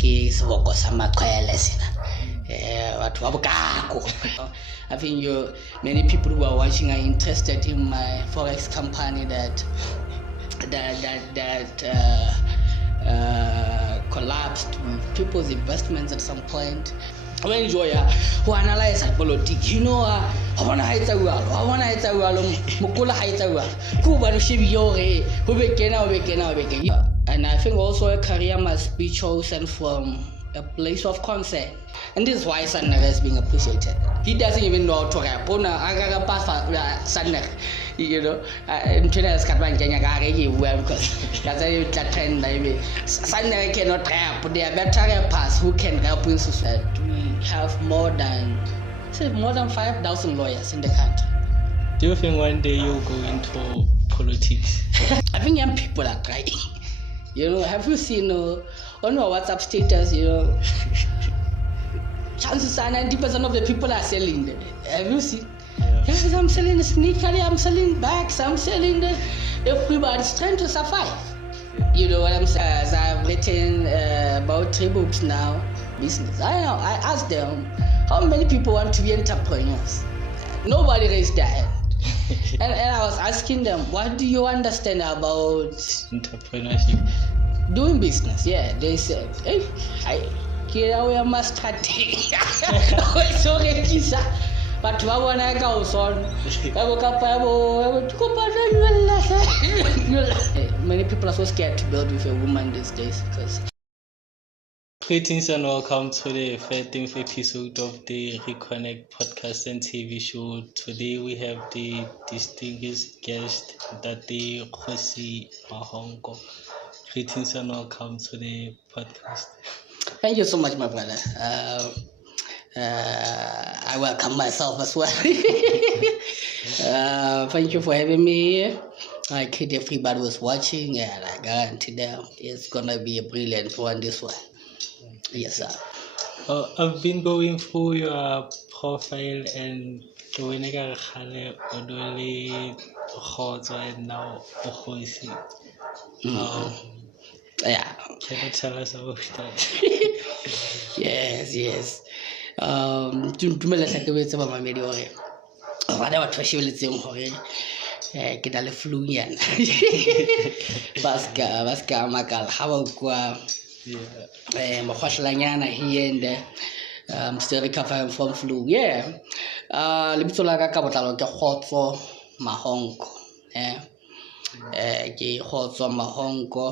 ke seboko sa maqhele sena. Batho ba bokako. I think many people who are watching are interested in my forex company that collapsed with people's investments at some point. I enjoy who analyze politics. You know, I wanna hide the world. I wanna hide the world. Mukula hide the world. Kuba no shibi yore. Who be kena. And I think also a career must be chosen from a place of concern. And this is why Sandner is being appreciated. He doesn't even know how to rap. Agaga pass Sandner. You know, I'm trying to Scotland Kenya because that's a trend. Sandner cannot rap, but they are better rappers who can rap in society. We have more than 5,000 lawyers in the country. Do you think one day you'll go into politics? I think young people are trying. You know, have you seen on our WhatsApp status, you know, chances are 90% of the people are selling them. Have you seen? Yes, I'm selling the sneaker, I'm selling bags, I'm selling the... Everybody's trying to survive. You know what I'm saying? As I've written about 3 books now, business. I asked them, how many people want to be entrepreneurs? Nobody raised their hand. and I was asking them, what do you understand about entrepreneurship? Doing business? Yeah, they said, hey, we are starting. So but many people are so scared to build with a woman these days because. Greetings and welcome to the 13th episode of the Reconnect Podcast and TV Show. Today we have the distinguished guest, Thapelo Khosi Mahonko. Greetings and welcome to the podcast. Thank you so much, my brother. I welcome myself as well. Thank you for having me here. I kid everybody was watching, and I guarantee them it's gonna be a brilliant one this one. Yes, sir. I've been going through your profile and when I got Odole Khosi and now Khosi. Yeah. Can you tell us about that? Yes. Tumela sa ke wetsa ba mamedi hore bana ba thwashebeletseng hore ke na le flu yana baska makala ha ba kwa makgwahlanyana here and there. Still recovering from flu. Lebitso la ka botlalo ke Khosi Mahonko. Ke Khosi Mahonko.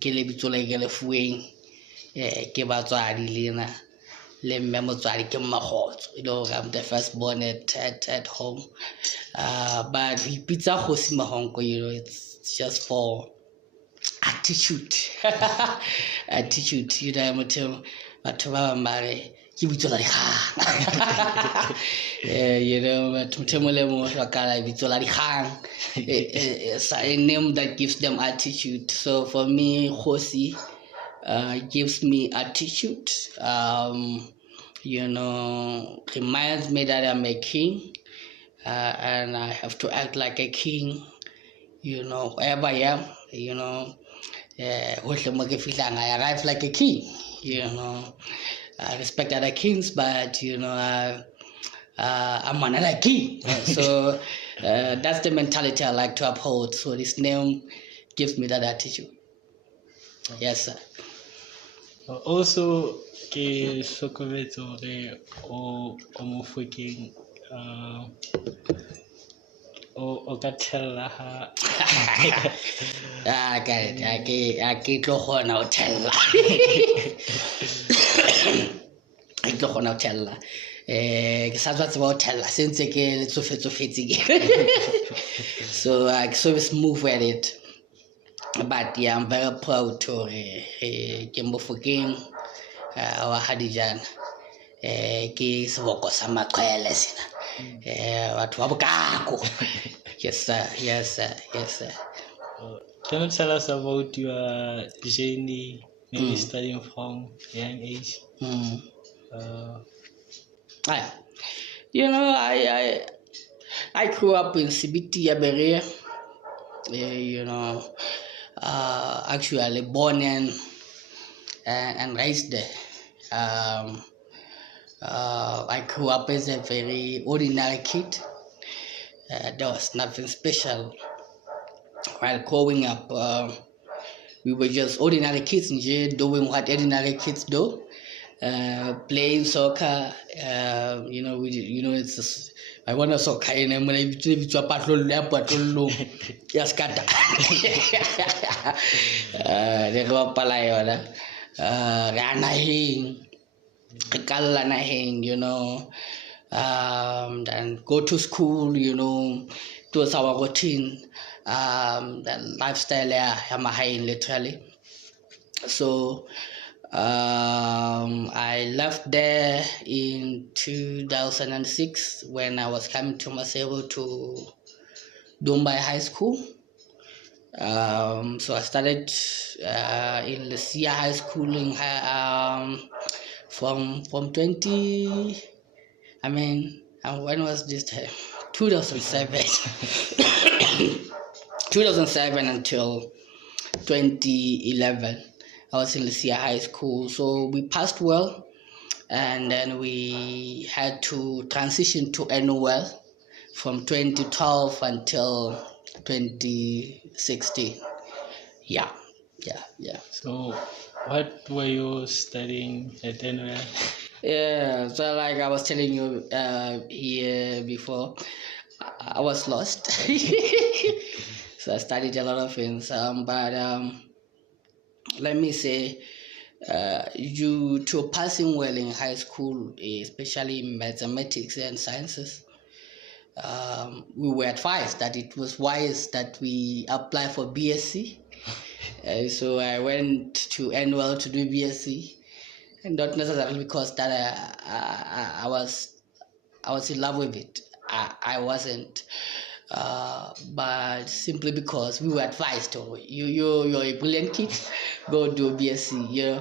Ke lebitso la ke le fueng ke batswadi lena le mme motswadi ke Makgotso. You know, I'm the firstborn at home. But we pizza Khosi Mahonko, you know, it's just for attitude. Attitude, you know, batho ba mare ke bitso la dikgang. You know, batho mo le mo hloka bitso la dikgang. It's a name that gives them attitude. So for me, Khosi gives me attitude. You know, reminds me that I'm a king, and I have to act like a king. You know, wherever I am, you know, I arrive like a king. You know, I respect other kings, but you know, I'm another king. So that's the mentality I like to uphold. So this name gives me that attitude. Yes, sir. Also, ke hlokometse hore o mo fucking o ka tella ha ke tlo gona ho tella. Ke tlo gona ho tella. Ke sa tswa tseba ho tella since ke le tsofetsofetse ke. So I so smooth at it. But yeah, I'm very proud to ke mofokeng wa Hadijana. Ke seboko sa maqhele sena. Batho ba bokako. Yes sir. Can you tell us about your journey, maybe starting from a young age? You know, I grew up in Sibiti Yaberea. You know, actually born and and raised there. I grew up as a very ordinary kid. There was nothing special while growing up. We were just ordinary kids doing what ordinary kids do. Playing soccer, it's just, I want to soccer and I'm going to patrol yes, cut. They go up and go to school, it was our routine, the lifestyle, literally. So I left there in 2006 when I was coming to Maseru to Dumbai High School. So I started in Lesia High School from 20. I mean, when was this time? 2007. 2007 until 2011. I was in Lesia High School, so we passed well, and then we had to transition to NOL from 2012 until 2016. Yeah. So, what were you studying at NOL? Yeah, so like I was telling you here before, I was lost. So I studied a lot of things, but let me say, due to passing well in high school, especially in mathematics and sciences, we were advised that it was wise that we apply for BSc. So I went to NOL to do BSc, and not necessarily because that I was in love with it. I wasn't. But simply because we were advised, you're a brilliant kid, go do BSc,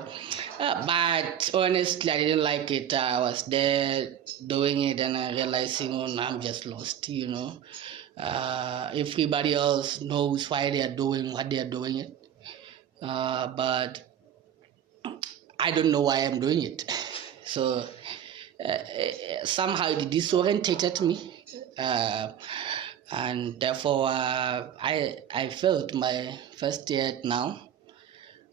but honestly, I didn't like it. I was there doing it, and I realizing, I'm just lost, Everybody else knows why they are doing what they are doing it, but I don't know why I'm doing it. So somehow it disorientated me. And therefore, I failed my first year now.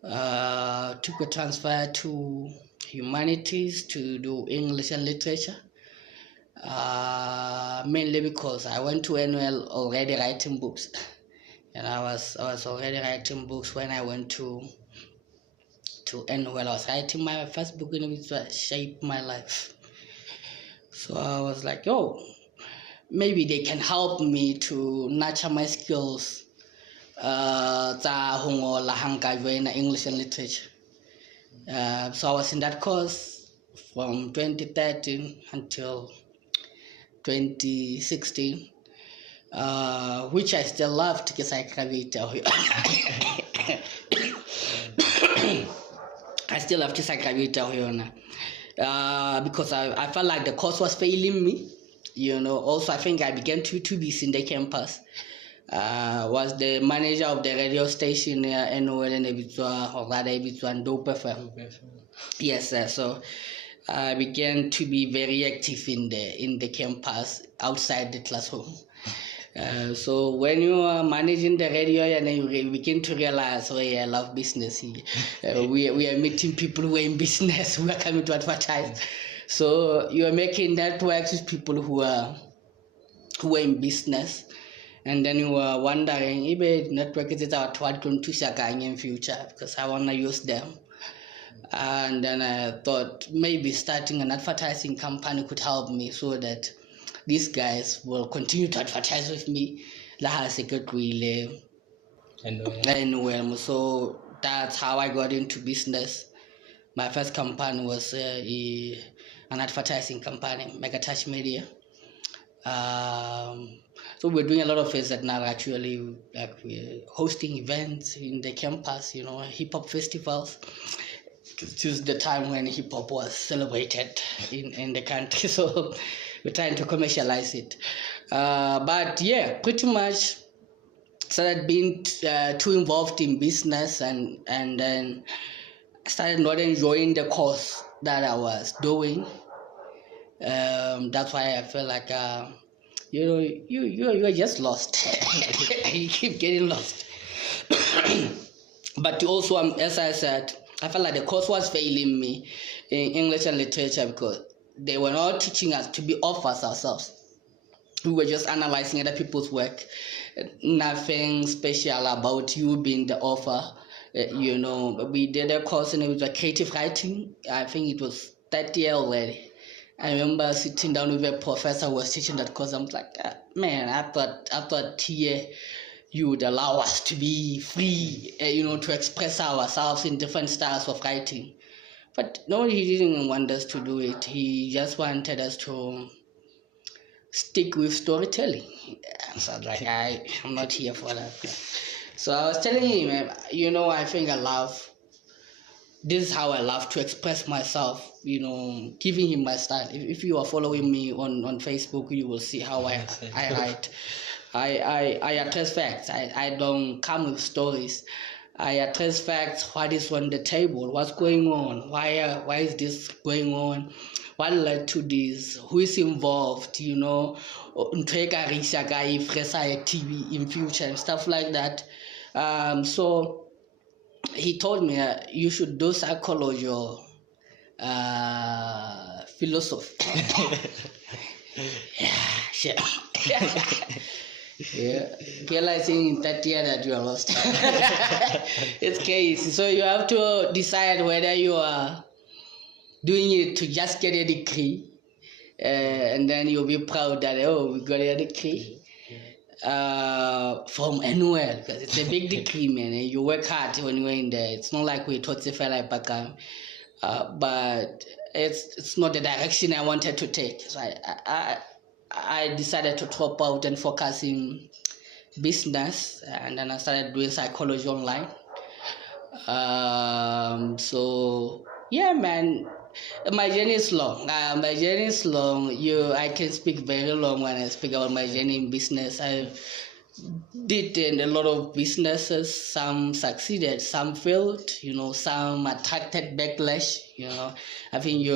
Took a transfer to humanities to do English and literature. Mainly because I went to NOL already writing books, and I was already writing books when I went to NOL. I was writing my first book, which shaped my life. So I was like, maybe they can help me to nurture my skills in English and literature. So I was in that course from 2013 until 2016, which I still loved because I graduated. I still love to graduate because I felt like the course was failing me. Also I think I began to be in the campus. Was the manager of the radio station NOL and Dope FM. Yes, so I began to be very active in the campus outside the classroom. So when you are managing the radio, and then you begin to realize, I love business. We are meeting people who are in business, who are coming to advertise. So you are making networks with people who are in business, and then you are wondering, if network is what going to shaka in future, because I want to use them. And then I thought maybe starting an advertising company could help me, so that these guys will continue to advertise with me. And so that's how I got into business. My first company was an advertising company, Megatouch Media. So we're doing a lot of things that now actually, like we're hosting events in the campus, hip hop festivals. This is the time when hip hop was celebrated in the country, so we're trying to commercialize it. But yeah, pretty much started being too involved in business, and then started not enjoying the course that I was doing. That's why I feel like you're just lost. You keep getting lost. But also, as I said, I felt like the course was failing me in English and literature because they were not teaching us to be authors ourselves. We were just analyzing other people's work. Nothing special about you being the author. We did a course and it was a creative writing. I think it was 30 already. I remember sitting down with a professor who was teaching that course. I'm like, man, I thought here you would allow us to be free, to express ourselves in different styles of writing. But no, he didn't want us to do it. He just wanted us to stick with storytelling. So I was like, I'm not here for that. So I was telling him, I think this is how I love to express myself, giving him my style. If you are following me on Facebook, you will see how I write. I address facts. I don't come with stories. I address facts. What is on the table? What's going on? Why is this going on? What led to this? Who is involved? TV in future and stuff like that. So he told me you should do psychology or philosophy. Yeah. Yeah, realizing in that year that you are lost. It's crazy. So you have to decide whether you are doing it to just get a degree, and then you'll be proud that we got a degree from anywhere, because it's a big degree, man. And you work hard when you're in there. It's not like we taught Thapelo, but it's not the direction I wanted to take. So I decided to drop out and focus in business, and then I started doing psychology online. So yeah, man, my journey is long. I can speak very long when I speak about my journey in business. I did in a lot of businesses. Some succeeded, some failed. Some attracted backlash. I think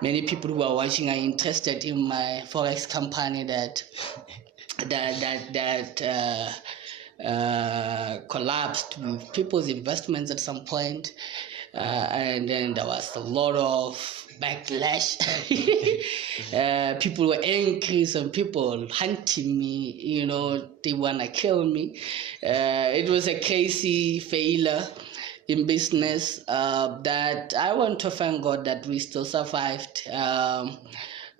many people who are watching are interested in my forex company that collapsed with people's investments at some point, and then there was a lot of backlash. People were angry, some people hunting me, they wanna kill me. It was a crazy failure in business that I want to thank God that we still survived.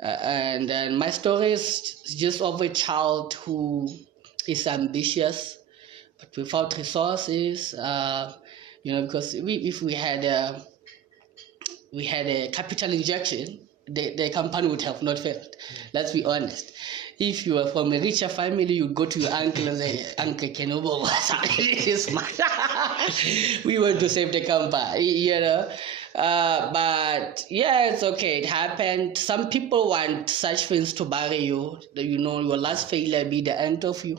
And then my story is just of a child who is ambitious but without resources, because if we had a capital injection, the company would have not failed. Let's be honest. If you are from a richer family, you go to your uncle and say, Uncle, can you borrow this much? We want to save the company, But yeah, it's okay. It happened. Some people want such things to bury you. Your last failure be the end of you.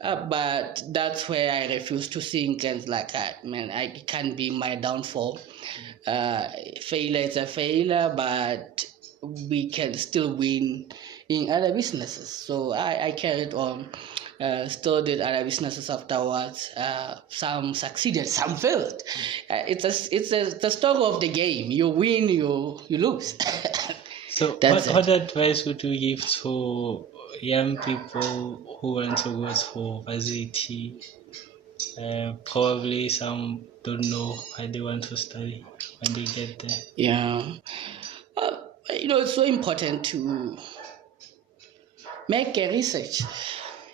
But that's where I refuse to think and like that. Man, it can't be my downfall. Failure is a failure, but we can still win in other businesses. So I carried on, still did other businesses afterwards. Some succeeded, some failed. It's the story of the game. You win, you lose. So what advice would you give to young people who want to go for varsity? Probably some don't know why they want to study when they get there. Yeah. It's so important to make a research.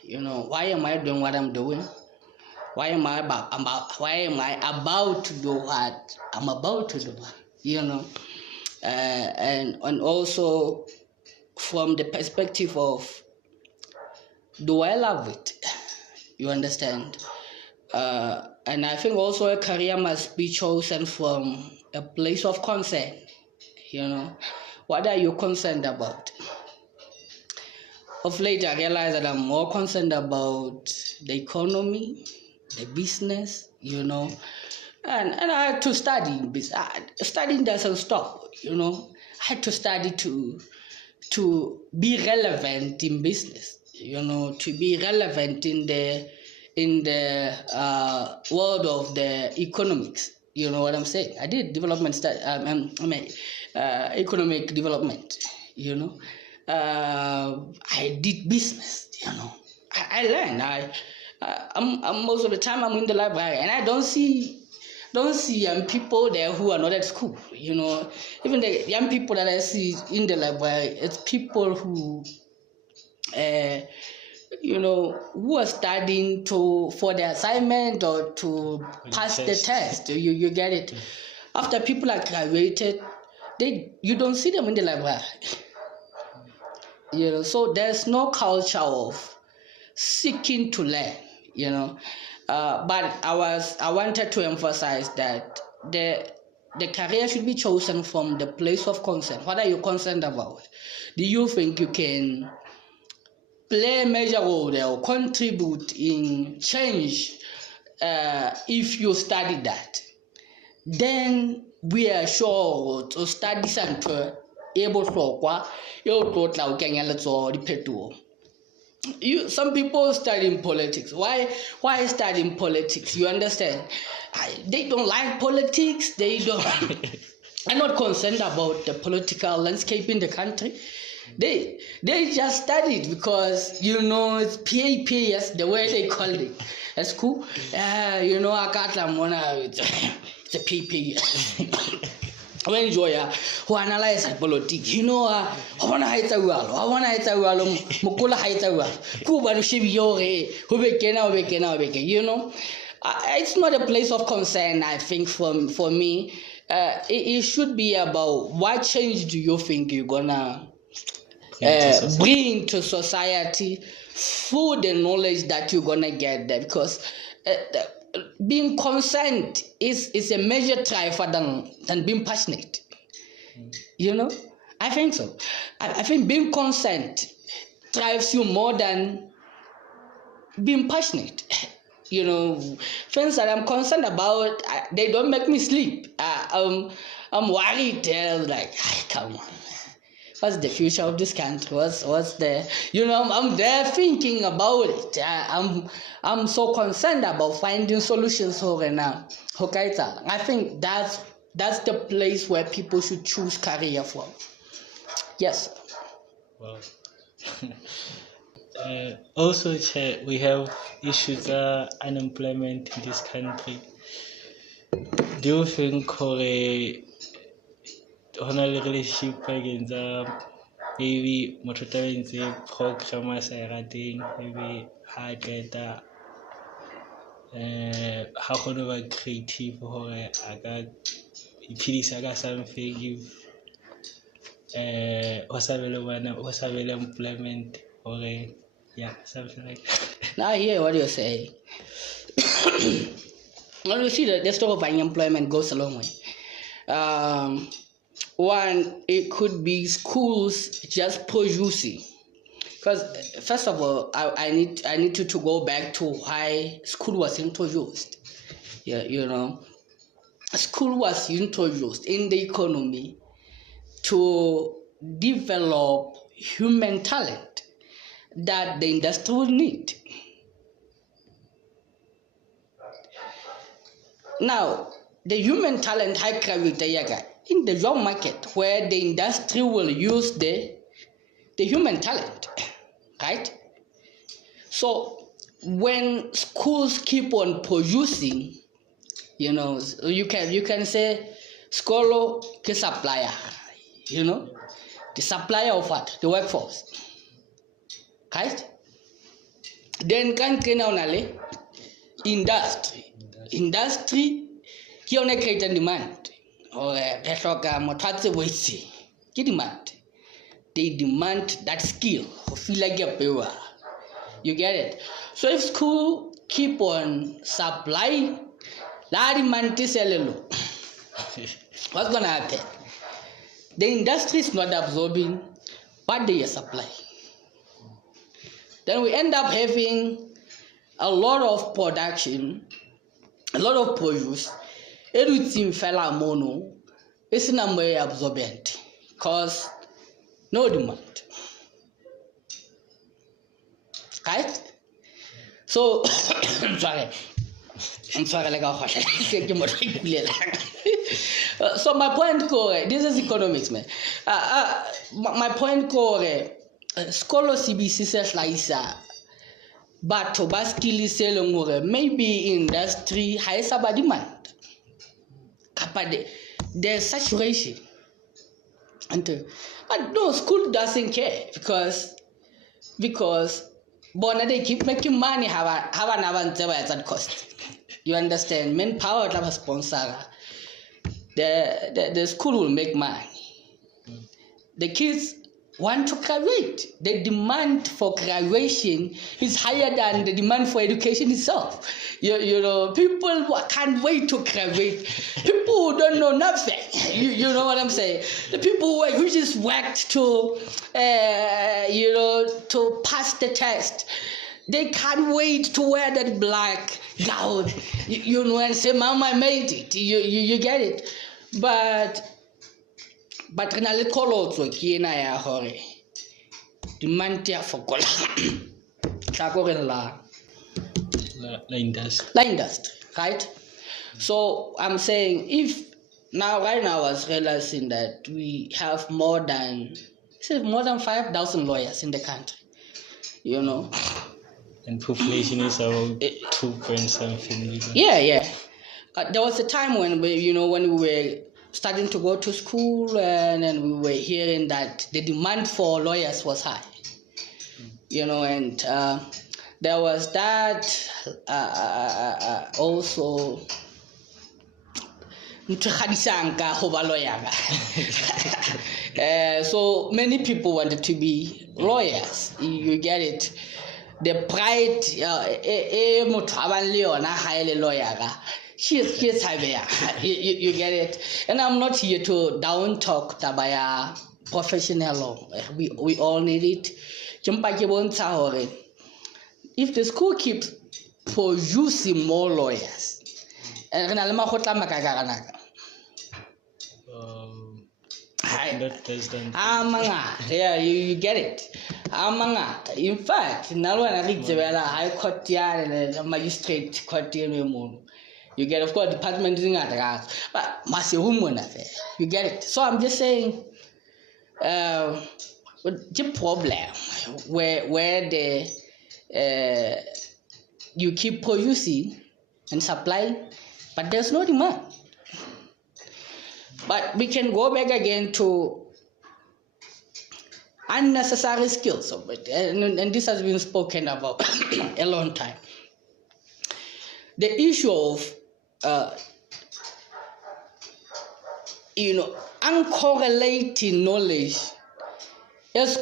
Why am I doing what I'm doing? Why am I about to do what I'm about to do? And also from the perspective of, do I love it? You understand? And I think also a career must be chosen from a place of concern. What are you concerned about? Of late, I realized that I'm more concerned about the economy, the business, And I had to study. Studying doesn't stop, I had to study to be relevant in business, to be relevant in the world of the economics. You know what I'm saying? I did development study, economic development. I did business. I learned. I'm most of the time I'm in the library, and I don't see young people there who are not at school. Even the young people that I see in the library, it's people who who are studying for the assignment or to pass the test. You get it? After people are graduated, you don't see them in the library. So there's no culture of seeking to learn. But I wanted to emphasize that the career should be chosen from the place of concern. What are you concerned about? Do you think you can play a major role there or contribute in change if you study that? Then we are sure to study something able to some people study politics. Why studying politics? You understand? They don't like politics. They don't. I'm not concerned about the political landscape in the country. They just studied because it's PAPS, the way they call it. That's cool. I got it's a PAPS. When enjoy who analyze politics, I wanna hide a well, Mukula hide a well, Kuba no ship yo, who became, it's not a place of concern, I think, for me. It should be about what change do you think you're gonna bring to society through the knowledge that you're gonna get there, because being concerned is a major driver than being passionate. I think so. I think being concerned drives you more than being passionate. Things that I'm concerned about, they don't make me sleep. I'm worried. Like, come on. What's the future of this country? What's the I'm there thinking about it. I'm so concerned about finding solutions for now. Okay, I think that's the place where people should choose career from. Yes. Wow. Also, Chair, we have issues of unemployment in this country. Do you think honor relationship against maybe motoring program thing, maybe hard data how can creative or I got something if was available employment or something like that. Now I hear what you're saying. Well, you see that the story of unemployment goes a long way. One, it could be schools just producing. Because first of all, I need to go back to why school was introduced. School was introduced in the economy to develop human talent that the industry will need. Now, the human talent high in the job market where the industry will use the human talent, right? So when schools keep on producing, you can say scholar ke supplier, the supplier of what? The workforce, right? Then can industry ke yone create demand. Or demand. They demand that skill. You get it? So if school keep on supplying, that demand is what's gonna happen? The industry is not absorbing what they supply. Then we end up having a lot of production, a lot of produce, everything fella mono, it's not more absorbent because no demand. Right? So, I'm sorry, like so my point core, this is economics, man. My point core, scholar CBC says like but to basically sell maybe industry high sub demand. But there's saturation. But no, school doesn't care because they keep making money have an advantage at cost. You understand? Manpower have a sponsor. The school will make money. The kids want to graduate. The demand for graduation is higher than the demand for education itself. You know, people can't wait to graduate. People who don't know nothing. You know what I'm saying? The people who just worked to to pass the test. They can't wait to wear that black gown, you know, and say, "Mama, I made it." You get it, but na le kolotso ke ena ya hore demand ya fokola tla go la industry, right? So I'm saying right now I was realizing that we have more than 5,000 lawyers in the country, you know. And population is about 2.something million. Yeah. There was a time when we were starting to go to school and then we were hearing that the demand for lawyers was high. You know, and there was that also. So many people wanted to be lawyers. You get it. The pride, lawyer. She's you get it. And I'm not here to down talk tabaya professional law. We all need it. If the school keeps producing more lawyers, you get it. In fact, High Court and magistrate court, you get, of course, department is not but Maseru, you get it. So I'm just saying, the problem where you keep producing and supplying, but there's no demand. But we can go back again to unnecessary skills of it, and this has been spoken about a long time. The issue of uncorrelating knowledge plus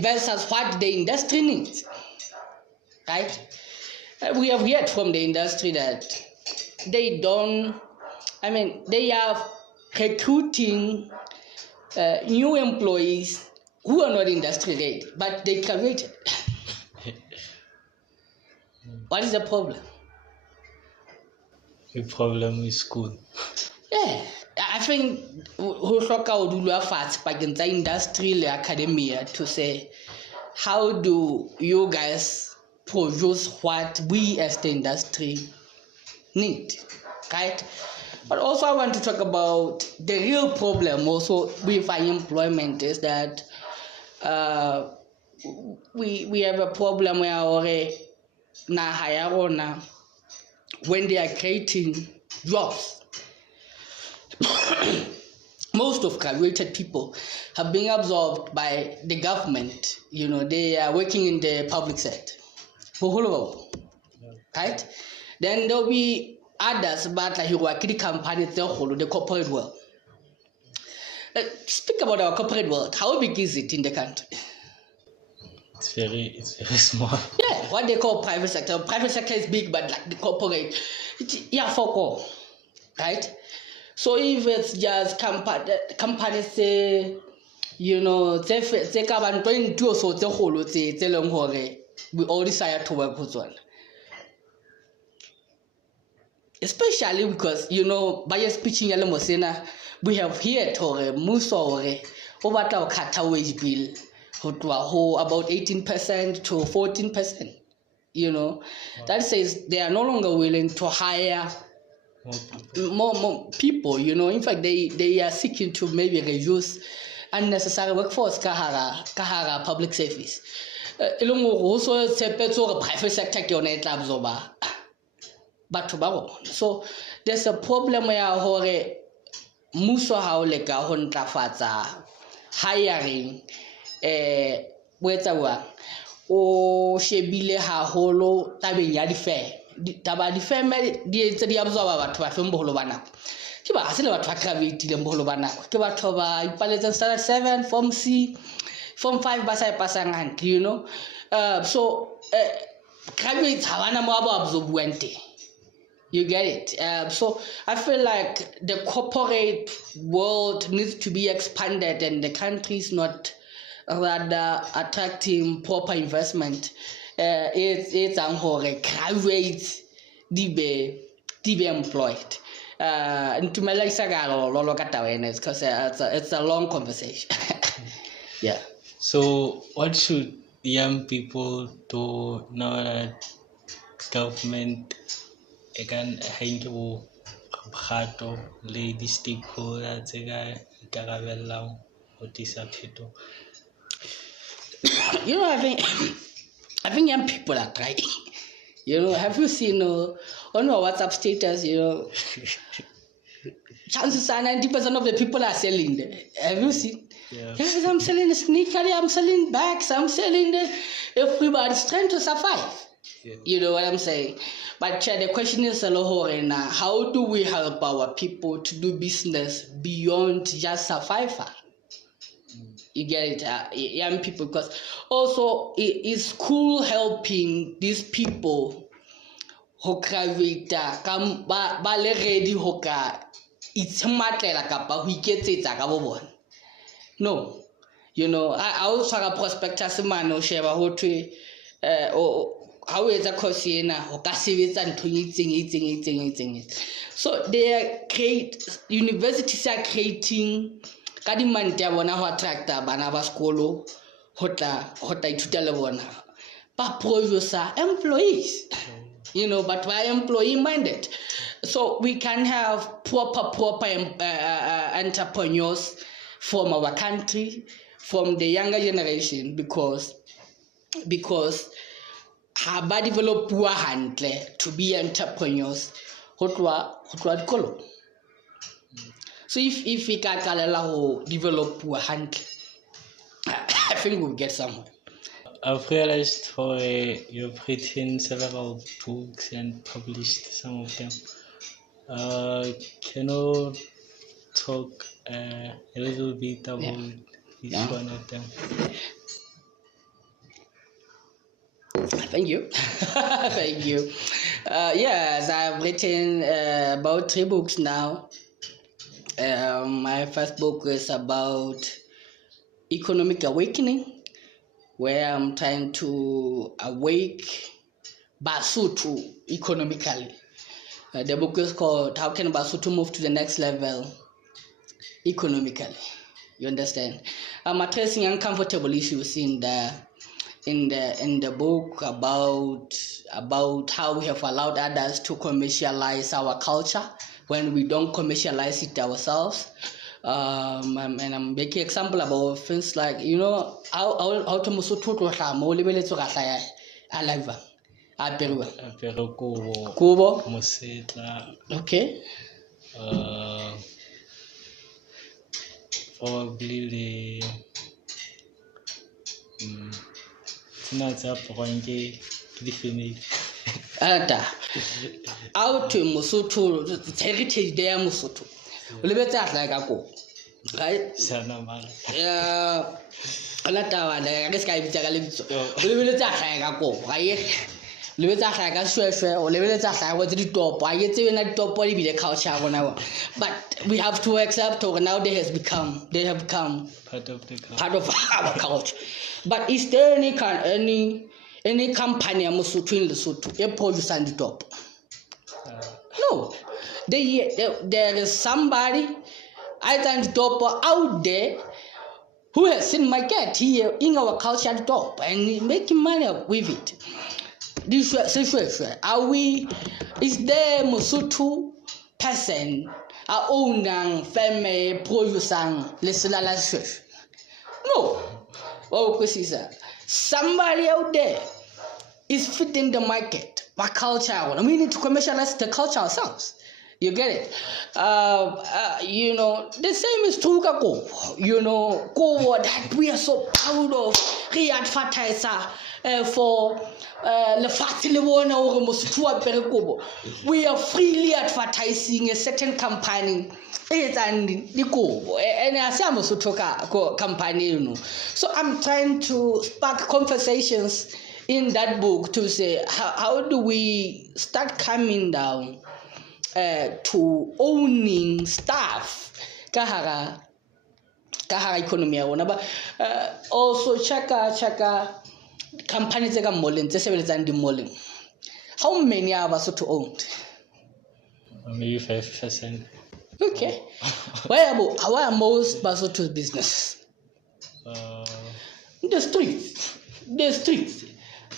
versus what the industry needs, right? We have heard from the industry that they are recruiting new employees who are not industry ready, but they graduated. What is the problem? The problem is school. Yeah, I think who the industry the academia to say, how do you guys produce what we as the industry need, right? But also I want to talk about the real problem also with unemployment is that we have a problem where when they are creating jobs, most of graduated people have been absorbed by the government. You know, they are working in the public sector. Right? Then there'll be others, but like the companies, the corporate world. Speak about our corporate world. How big is it in the country? It's very small. Yeah, what they call private sector. Private sector is big, but like the corporate, right? So if it's just companies say, we all desire to work with one. especially because, by speaking yale mosena, we have here tore muso ore o batla o kata wage bill ho tloa ho about 18% to 14%. That says they are no longer willing to hire more people. In fact, they are seeking to maybe reduce unnecessary workforce kahara public service. Also private sector ke yona e tla absorba batho ba bona. So there's a problem ya hore mmuso ha o leka ho ntlafatsa hiring boetsa o shebile haholo tabeng ya taba difeme di etsa di absorba batho ba feng boholo ba nako ke ba se le batho ba graduatileng boholo ba nako ke batho ba ipaletseng standard 7 form C form 5 ba sa ipasang hantle, so graduates ha bana mo ba absorbuang teng. You get it? So I feel like the corporate world needs to be expanded, and the country is not rather attracting proper investment. It's graduates be employed. Because it's a long conversation. Yeah. So what should young people do now that government again handle kgato le di stakeholders tse ka ikarabellang ho tisa pheto? I think young people are trying. Have you seen on your WhatsApp status, chances are 90% of the people are selling there. Have you seen? Yeah. Yes, I'm selling a sneaker, I'm selling bags, I'm selling everybody's trying to survive. Yeah. You know what I'm saying? But the question is, how do we help our people to do business beyond just survival? You get it, young people, because also is school helping these people who graduate ba le ready ho ka itsmatlela kapa ho iketsetsa ka bo bona? No, I was trying to prospectus man o sheba ho thwe how is a course ena ho ka sebetsa ntho itseng. So universities are creating ka demand ya bona ho attract bana ba sekolo ho tla ithuta le bona ba producer employees, but we are employee minded. So we can have proper entrepreneurs from our country, from the younger generation, because ha ba develop hantle to be entrepreneurs ho tloa dikolo. So if we can develop hantle, I think we'll get somewhere. I've realized you've written several books and published some of them. Can you talk a little bit about each one of them? Thank you. Thank you. Yes, I've written about 3 books now. My first book is about economic awakening, where I'm trying to awake Basotho economically. The book is called How Can Basotho Move to the Next Level Economically? You understand? I'm addressing uncomfortable issues in the book about how we have allowed others to commercialize our culture when we don't commercialize it ourselves. And I'm making example about things like, how to Mosotho to Hamo Libeletso Raya Aliva Aperua Kubo Mosetla. Okay. Probably the not up the female. Out to Mosotho, the heritage there, Mosotho. Libeta like a go, right? Yeah, a lot of this guy is a little like a go, right? Libeta like a sweater or Libeta like what the top. I get even at top body be the culture when I want. But we have to accept, or now they have become part of our culture. But is there any company Mosotho in Lesotho a produce on the top? No, there is somebody out there who has seen my cat here in our culture top and making money with it. Is there Mosotho person owning family producing lesson? No. Oh, somebody out there is fitting the market. What culture? We need to commercialize the culture ourselves. You get it? The same is true. That we are so proud of. Re-advertiser for we are freely advertising a certain company. And I say I'm also talking company, So I'm trying to spark conversations in that book to say how do we start coming down to owning stuff kahara economy ya rona, but also chaka companies tse ka moleng tse sebeletsang di moleng. How many are Basotho owned? Maybe 5%. Okay. Why are most Basotho's businesses? The streets.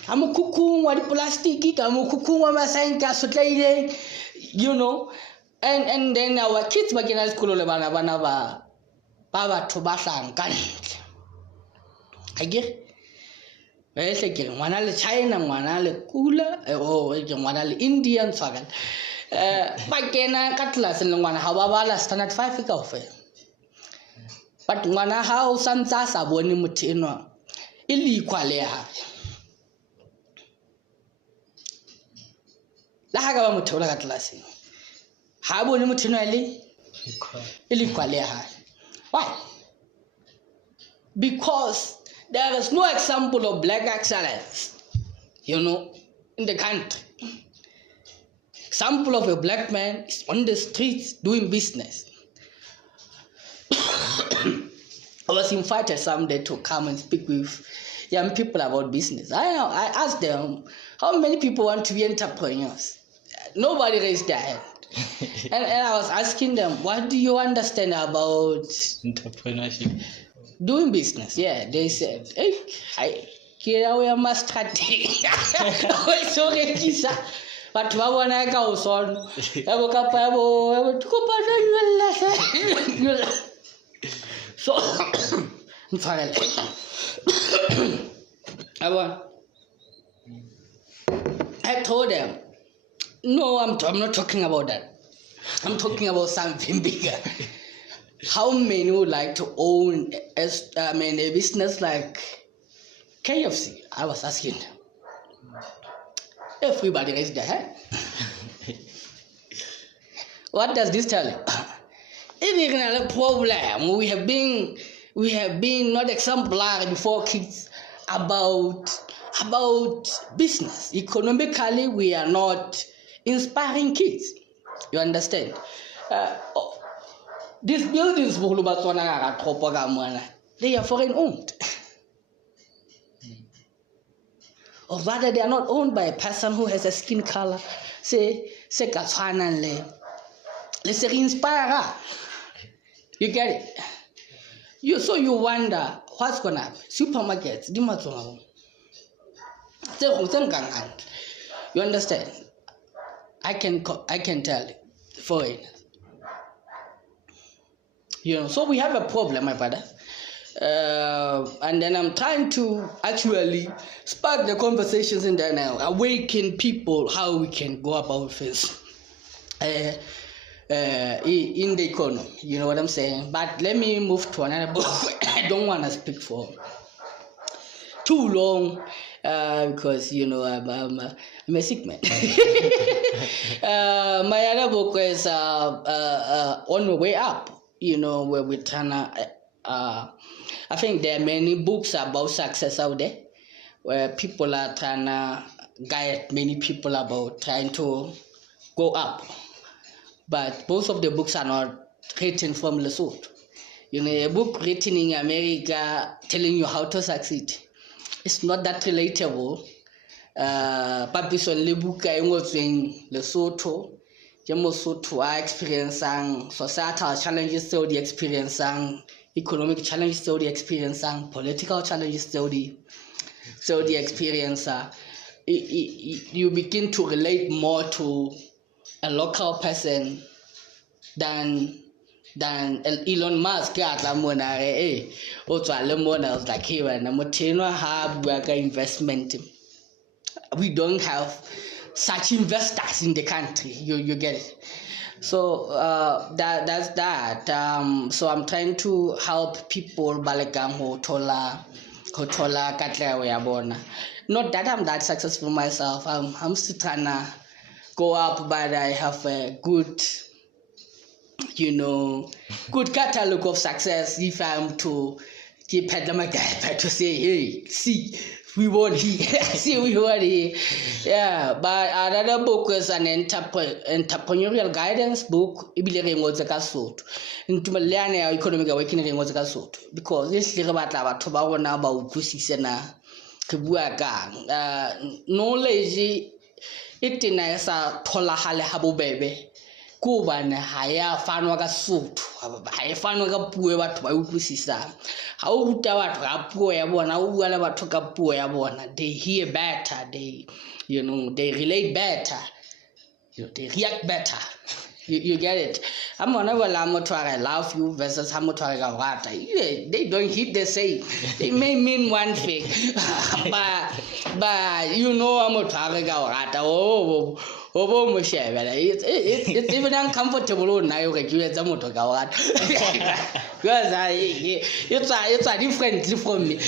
I'm cooking with plastic, I'm cooking with my sign castle, and then our kids begin at school baba to basang kan. I get one China, one cooler, or one Indian sagan. Bagena Catlas and one Hawala standard 5 coffee. But one house and Sasa Bonimutino illequalia. Lahaga Mutola Atlas. How Bonimutino illequalia. Why? Because there is no example of black excellence, in the country. Example of a black man is on the streets doing business. I was invited someday to come and speak with young people about business. I asked them, how many people want to be entrepreneurs? Nobody raised their hand. and I was asking them, what do you understand about entrepreneurship? Doing business. Yeah, they said, hey, we are must but I go on. So I told them, no, I'm not talking about that. I'm talking about something bigger. How many would like to own a business like KFC? I was asking them. Everybody raised their hand. What does this tell you? It's another problem. We have been not exemplary before kids about business. Economically, we are not inspiring kids. You understand? These buildings, they are foreign owned. Or rather, they are not owned by a person who has a skin color. Say Katswana, let's say inspire. You get it? So you wonder what's gonna happen. Supermarkets, you understand? I can tell you, foreign. So we have a problem, my brother. And then I'm trying to actually spark the conversations in there now, awaken people how we can go about this in the economy. You know what I'm saying? But let me move to another book. I don't want to speak for too long because I'm a sick man. My other book is On the Way Up. Where we're trying to. I think there are many books about success out there where people are trying to guide many people about trying to go up. But most of the books are not written from Lesotho. A book written in America telling you how to succeed. It's not that relatable. Papi son le book I was in Lesotho. Mosotho are experiencing societal challenges, so the experiencing economic challenges, so the experiencing political challenges, so the experience. You begin to relate more to a local person than Elon Musk. I was like, here and have investment. We don't have such investors in the country. You get it. So that's that. So I'm trying to help people balekang ho thola katleho ya bona. Not that I'm that successful myself. I'm still trying to go up, but I have a good catalog of success. If I'm to keep my guy to say, hey, see, we won here. See, we won here. Yeah, but another book is an entrepreneurial guidance book. Ibilere ngoza ka Sotho. Ntumelane ya economic awakening ngoza ka Sotho. Because this little batla batho ba bona ba utlwisise na ke bua kang. Knowledge itina sa tholagale ha bobebe. Kubana haya fanwa ka Sotho. Haya fanwa ka puo batho ba utlwisisa. Ha o ruta batho ka puo ya bona, o bua le batho ka puo ya bona, they hear better, they relate better, they react better. You get it? I'm gonna I love you versus they don't hit the same. They may mean one thing, but it's even uncomfortable now. Because it's a different from me.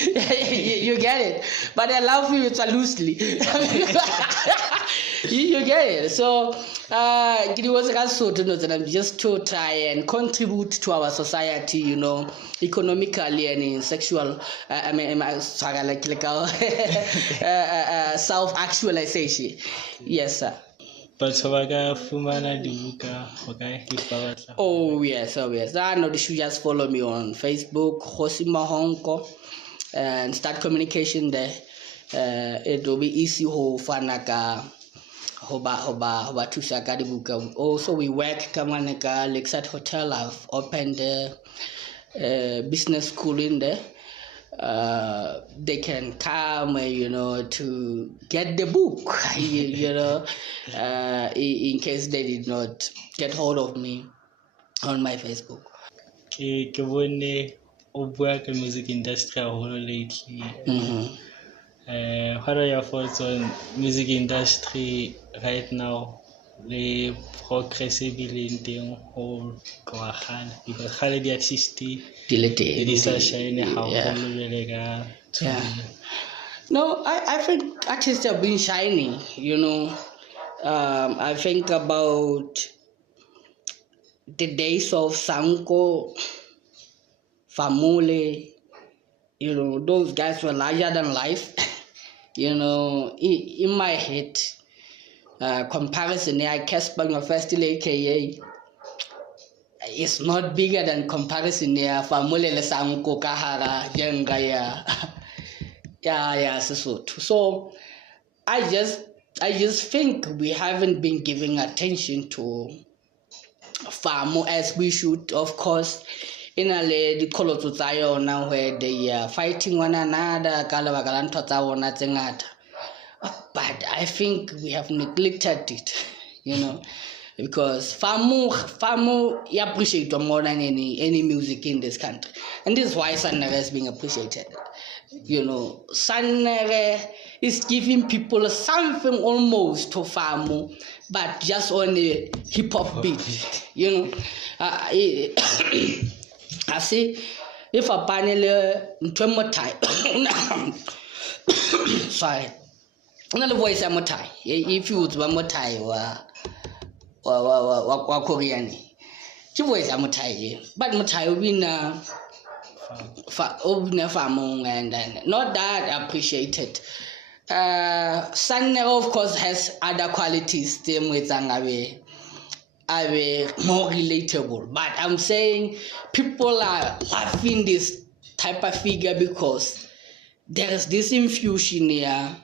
You get it? But I love you. It's a loosely. You get it? So it was also to know that I'm just to try and contribute to our society, economically and in sexual, self-actualization. Yes, sir. Oh yes. I know they should just follow me on Facebook, Khosi Mahonko, and start communication there. It will be easy ho fanaka hoba tushaka dibuka. Also we work kamaneka Lakeside Hotel. I've opened a business school in there. They can come, to get the book, in case they did not get hold of me on my Facebook. Music industry lately. What are your thoughts on music industry right now? The progressive in whole because Khalid artist No, I think artists have been shining, I think about the days of Sanko, Famule, those guys were larger than life. In my head, comparison, I Casper your first AKA. It's not bigger than comparison here. Famule Sanko Kahara, Jengaya. Yeah, so I just think we haven't been giving attention to Famo as we should. Of course, in a lady Kolotutayo now where they are fighting one another, but I think we have neglected it, because Famo appreciate more than any music in this country, and this is why Sanere is being appreciated. Sanere is giving people something almost to Famo, but just on a hip hop beat. I see if a panel sorry, another voice I'm Thai. If you would one more Thai or Korean, you voice I'm Thai, but Mutai will be and not that appreciated. Sanne of course has other qualities them with Zangawe are more relatable, but I'm saying people are laughing this type of figure because there is this infusion here,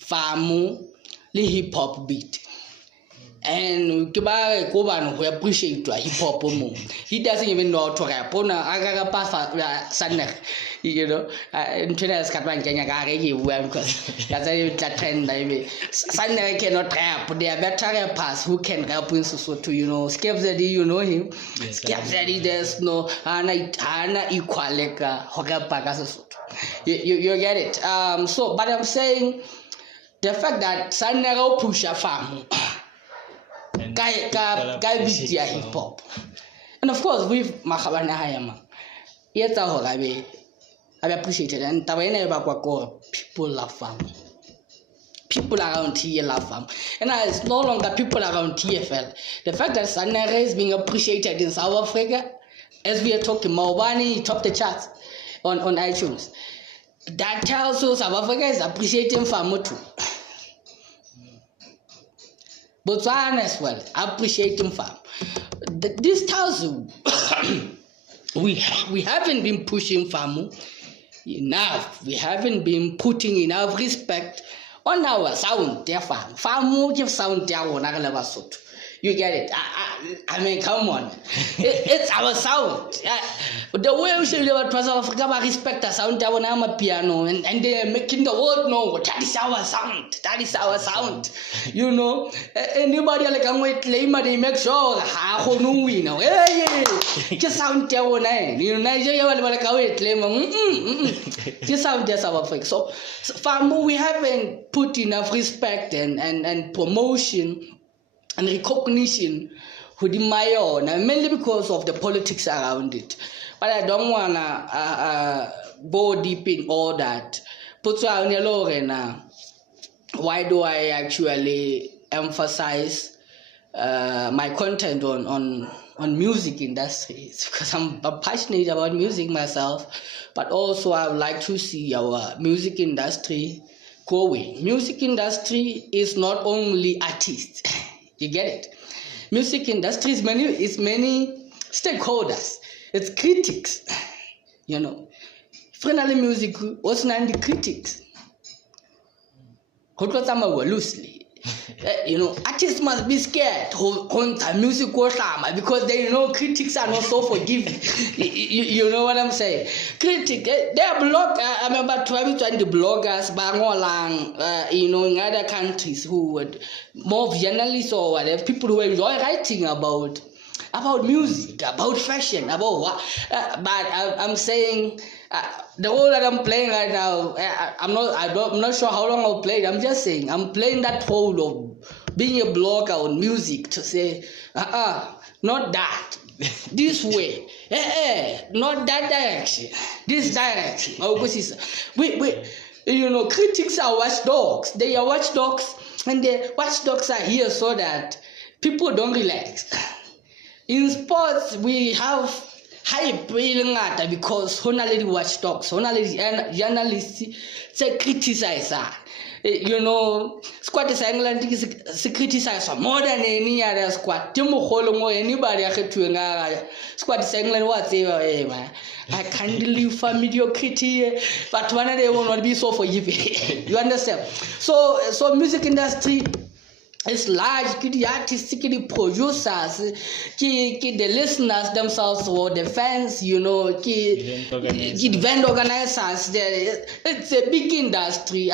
Famu, the hip hop beat. And who appreciate hip hop. He doesn't even know how to rap. You know, in Trinidad, Kenya, because that's a trend. Sunday cannot rap. They are better rappers who can rap in Lesotho. You know, Skepzadi, you know him. Skepzadi, there's no Hana equal like you get it. So, but I'm saying the fact that Sunday push a farm. Guy beat hip hop, and of course with Mahabana Hayama. Yes, I appreciate it, and people love farm. People around here love farm, and it's no longer people around TFL. The fact that Sanere is being appreciated in South Africa, as we are talking, Mawani topped the charts on iTunes. That tells us South Africa is appreciating farm too. Botswana as well, appreciating farm. This tells you we haven't been pushing farm enough. We haven't been putting enough respect on our sound. Their farm. Farm give sound their own. You get it? I mean, come on. It's our sound. The way we should live at South Africa, respect our sound. I'm a piano, and they're making the world know that is our sound. That is our sound. You know, anybody like I'm with Lema, they make sure how no we know. Hey, just sound their own name. You know, Nigeria like I wait Lema. Just sound just our fake. So, farm we haven't put enough respect and promotion and recognition with my own, and mainly because of the politics around it. But I don't wanna go deep in all that. But why do I actually emphasize my content on music industry? It's because I'm passionate about music myself, but also I would like to see our music industry growing. Music industry is not only artists. You get it? Music industry is many stakeholders. It's critics. You know. Finally, music was not the critics. Loosely. You know, artists must be scared to music because they know critics are not so forgiving. You know what I'm saying? Critics, they are I remember 20 bloggers, you know, in other countries who would more journalists or whatever, people who enjoy writing about music, about fashion, about what. But I'm saying. The role that I'm playing right now, I'm not sure how long I'll play it. I'm just saying I'm playing that role of being a blogger on music to say, not that, this way, not that direction, this direction. We, you know, critics are watchdogs. They are watchdogs, and the watchdogs are here so that people don't relax. In sports, we have hype because only watchdogs, only journalists say criticize. You know, squad is England is criticize more than any other squad. Anybody squad is England whatever. I can't live for mediocrity, but one day will not be so for you. You understand? So music industry. It's large, the artists, the producers, the listeners themselves, or the fans, you know, the event organizers. It's a big industry.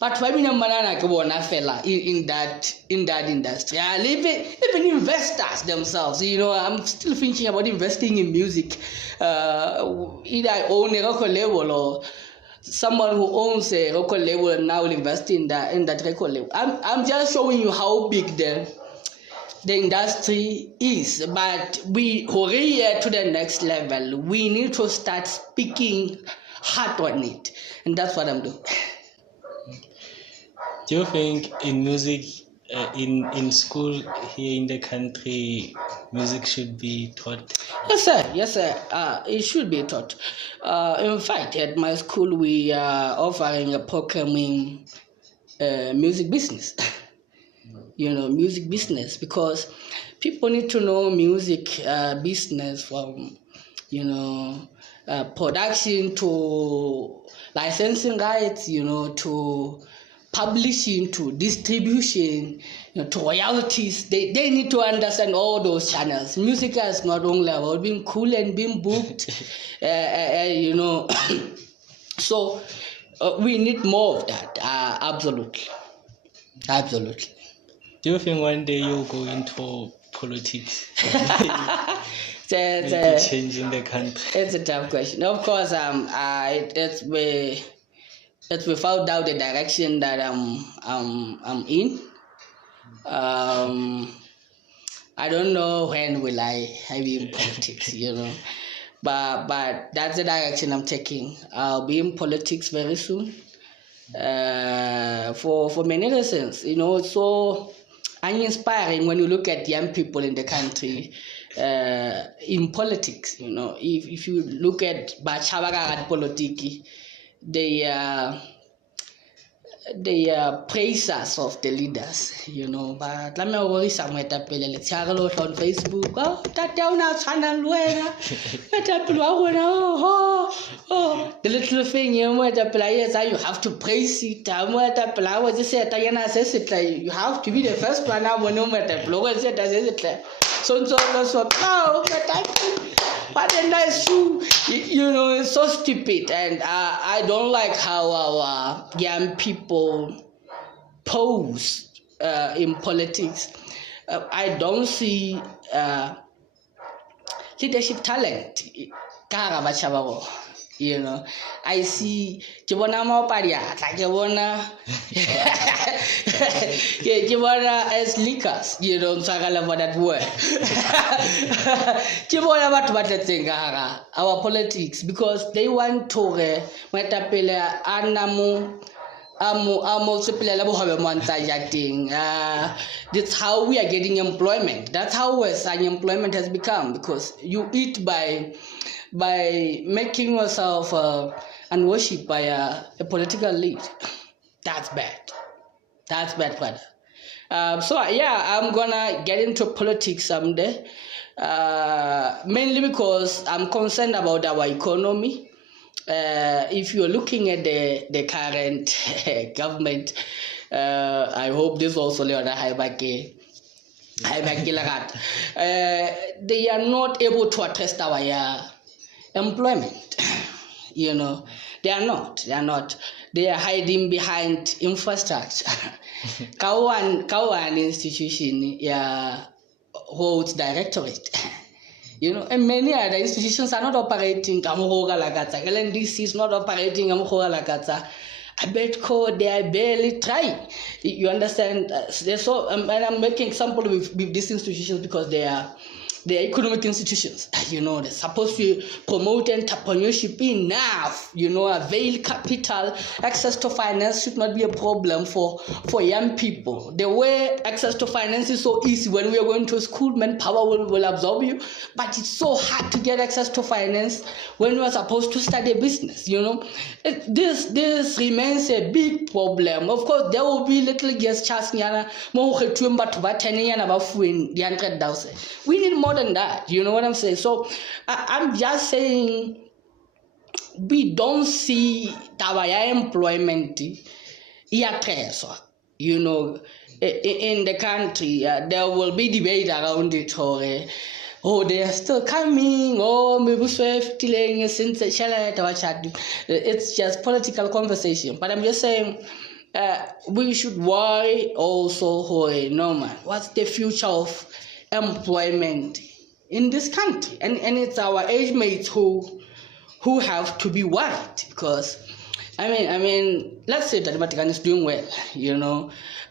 But why we fella in that industry? Even investors themselves. You know, I'm still thinking about investing in music. Either I own a record label or someone who owns a record label and now will invest in that record label. I'm just showing you how big the industry is, but we hurry to the next level. We need to start speaking hard on it, and that's what I'm doing. Do you think in music, in school here in the country, music should be taught? Yes, sir. It should be taught. In fact, at my school, we are offering a programming music business. You know, music business, because people need to know music business from, you know, production to licensing rights, you know, to publishing to distribution, to royalties. They need to understand all those channels. Music is not only about being cool and being booked, So we need more of that. Absolutely. Do you think one day you'll go into politics? Changing the country. It's a tough question. Of course, it's without doubt the direction that I'm in. I don't know when will I be in politics, but that's the direction I'm taking. I'll be in politics very soon. For many reasons, it's so uninspiring when you look at young people in the country in politics. If you look at Bachabara politiki, they are praisers of the leaders, but let me worry somewhere let's have a look on Facebook. Oh, that down our channel, the little thing, you have to praise it. You have to be the first one now when but then that's true, it's so stupid, and I don't like how our young people pose in politics. I don't see leadership talent. I see as leakers, that word. Our politics, because they want to that's how we are getting employment. That's how unemployment has become, because you eat by making yourself unworshipped by a political lead. That's bad, brother. I'm gonna get into politics someday, mainly because I'm concerned about our economy. If you're looking at the current government, I hope this also they are not able to address our employment. They are not. They are hiding behind infrastructure. Kawan institution holds directorate. And many other institutions are not operating. LNDC is not operating. I bet they are barely trying. You understand? And I'm making example with these institutions because they are economic institutions. They're supposed to promote entrepreneurship enough. Avail capital, access to finance should not be a problem for young people. The way access to finance is so easy when we are going to school, manpower will absorb you. But it's so hard to get access to finance when you are supposed to study business. This remains a big problem. Of course, there will be little gestures. We need more than that, you know what I'm saying? So I'm just saying we don't see our employment in the country. There will be debate around it, or they are still coming, it's just political conversation. But I'm just saying we should worry also, what's the future of employment in this country, and it's our age mates who have to be worried, because I mean let's say that Vatican is doing well,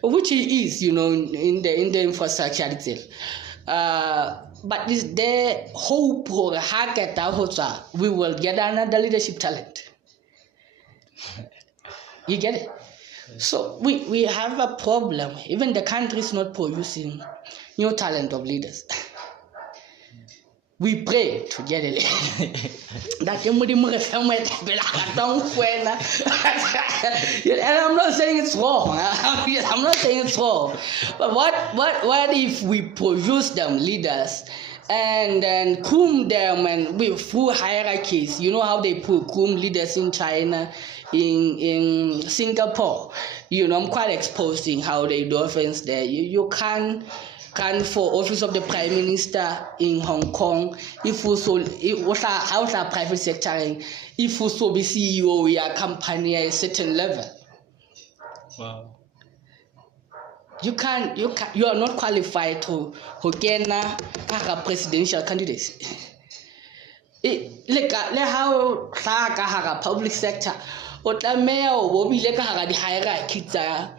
which it is, in the infrastructure itself, but is there hope or we will get another leadership talent? You get it? So we have a problem. Even the country is not producing new talent of leaders. We pray to get it. And I'm not saying it's wrong. I'm not saying it's wrong. But what if we produce them leaders and then groom them and with full hierarchies. You know how they put groom leaders in China, in Singapore. You know, I'm quite exposed in how they do things there. You can't for office of the prime minister in Hong Kong, if also how's our private sector, if also be CEO of a company at a certain level. Wow. You are not qualified to get a presidential candidate. Like how public sector or the mayor will be like the hierarchy to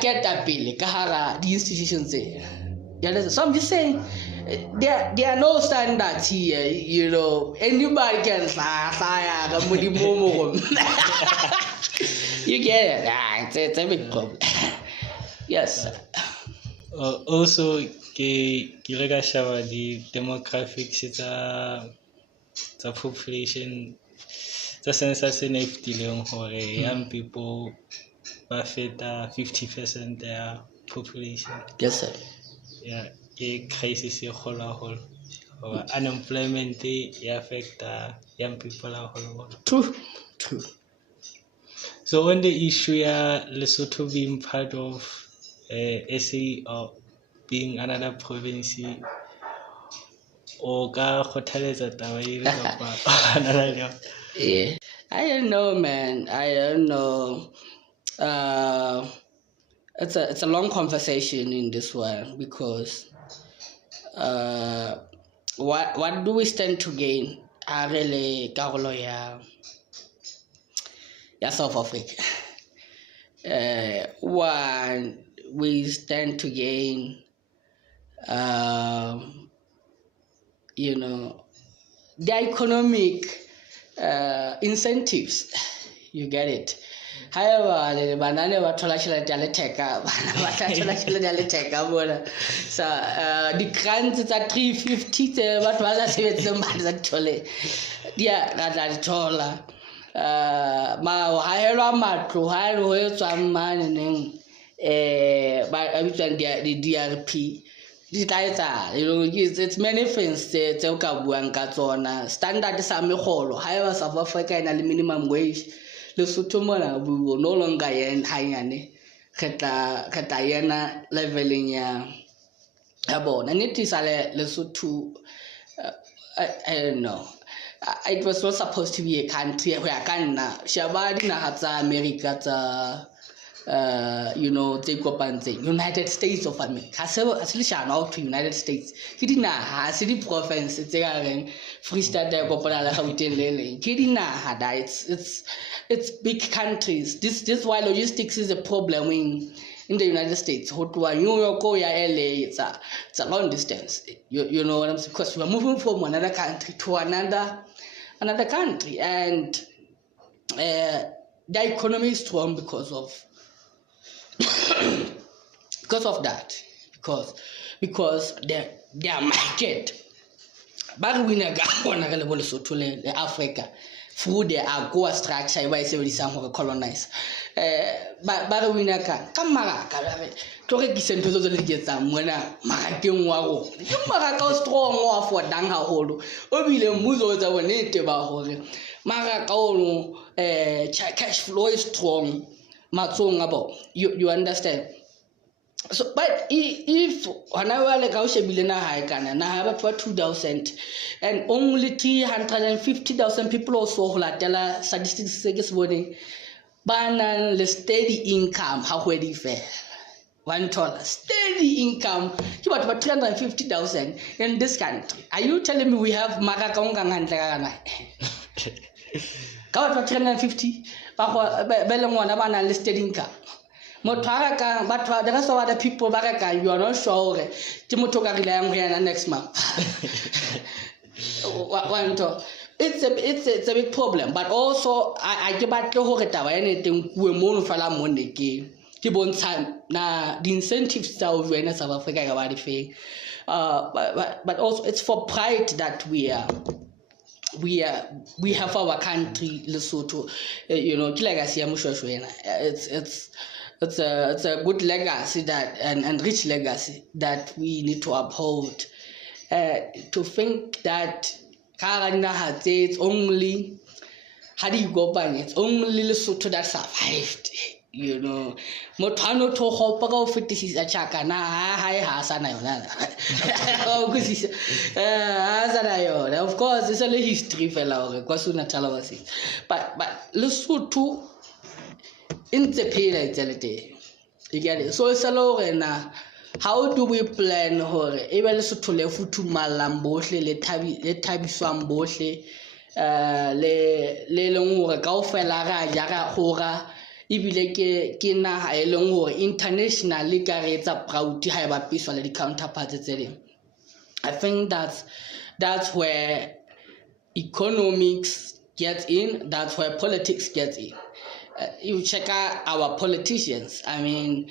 get that bill, the institutions there. So I'm just saying there are no standards here, you know. Anybody can you get it? It's a big problem. Yes. Also, the demographics the population, the census in young people buffet 50% their population. Yes, sir. Yeah, a crisis whole. Unemployment affect young people a whole. True. So on the issue Lesotho being part of SA or being another province, or yeah, I don't know, man. I don't know. It's a long conversation in this one because what do we stand to gain? Really, Carolo, South Africa. One, we stand to gain, you know, the economic incentives. You get it. However, the banana was traditional dialectica, so the grants at 350, what was I saying? Yeah, that's taller. Ma hahelo matlo ha re ho etswa mane neng ba abitsang the DRP di tla etsa, you know, it's many things tse o ka buang ka tsona. Standard sa megolo ha eba South Africa ina le minimum wage, Lesotho mona we will no longer yen hanyane keta yena leveling ya bona neti sale Lesotho. I don't know. It was not supposed to be a country where I can Shabadi na America, you know, take up and say United States of America. Actually, out to United States. Kidina city province. It's free state there. Kidina it's big countries. This why logistics is a problem in the United States. New York or LA, it's a long distance. You know what I'm saying? Because we're moving from another country to another country, and the economy is strong because of that. Because their market. But we never the Africa through the Agua structure why some colonize. But we never come to rekisa ntho tse di etsang mona marakeng wa go ke maraka o strong wa for dang ha holo o bile mmuso o tsa bonete ba hore maraka o cash flow is strong matsong a bo you understand. So but if hana wa le ka o shebile na ha kana na ha batho ba 2000 and only 350,000 people also ho latela statistics se ke se boneng ba nang le steady income ha hwedi fela. $1 steady income. You about 350,000 in this country. Are you telling me we have Marakonga and Lagana? Count for 350. Belongwana listed income. Motaraka, but the rest of other people, Baraka, you are not sure. Timotoka next month. It's a big problem, but also I give back to Horeta anything we moon for la money. Na the incentives South Africa about the but also it's for pride that we have our country Lesotho, you know, legacy it's a good legacy that and rich legacy that we need to uphold, to think that it's only it's only Lesotho that survived. You know, Motano to Hopper of is a chakana, of course, it's only history, fellow, but Lesotho in the period, you get it. So it's a low and how do we plan her? Even Lesotho left to Malamboshe, let Tabiswam Boshe, le long Gaufela, Yara Hora. Ibile ke na ha eleng hore internationally ka re etsa proud ha ba piswa le di counterparts tse ding. I think that's where economics gets in, that's where politics gets in. You check out our politicians. I mean,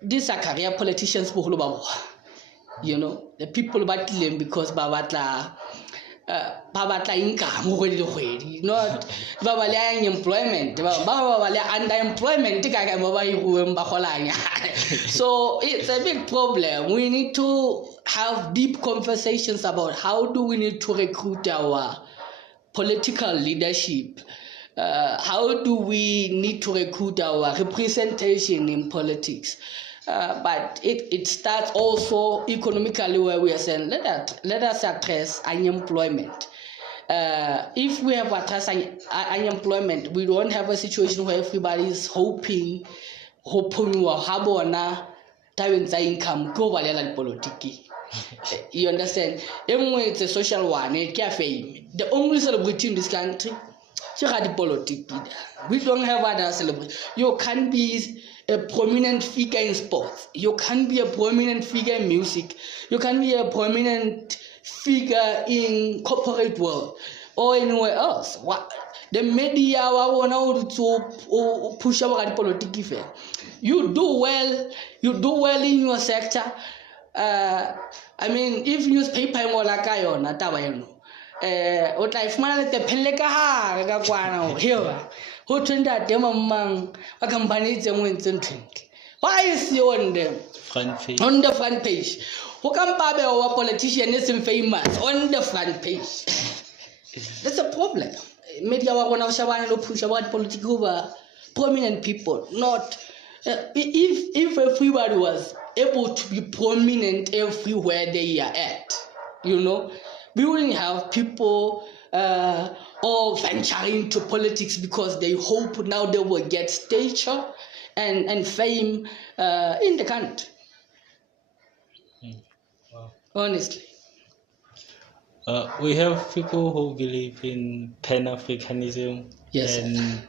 these are career politicians, you know, the people battling because babatla income, not employment, underemployment. So it's a big problem. We need to have deep conversations about how do we need to recruit our political leadership. How do we need to recruit our representation in politics? But it starts also economically, where we are saying let us address unemployment. If we have addressed unemployment, we don't have a situation where everybody is hoping habona income go politics. You understand? It's a social one, fame. The only celebrity in this country, politics. We don't have other celebrities. You can be a prominent figure in sports. You can be a prominent figure in music. You can be a prominent figure in corporate world or anywhere else. The media want to push our politics. You do well in your sector. I mean, if newspaper mo la ka yona taba eno. O tla ifumana le tepelle ka ha ka kwana here. Who turned that them among a company? Why is he on the front page? On the front page. Who can buy our politician isn't famous on the front page? That's a problem. Media want to push about political prominent people. Not if everybody was able to be prominent everywhere they are at, you know, we wouldn't have people all venturing into politics because they hope now they will get stature and fame in the country. Wow. Honestly. We have people who believe in Pan-Africanism, yes, and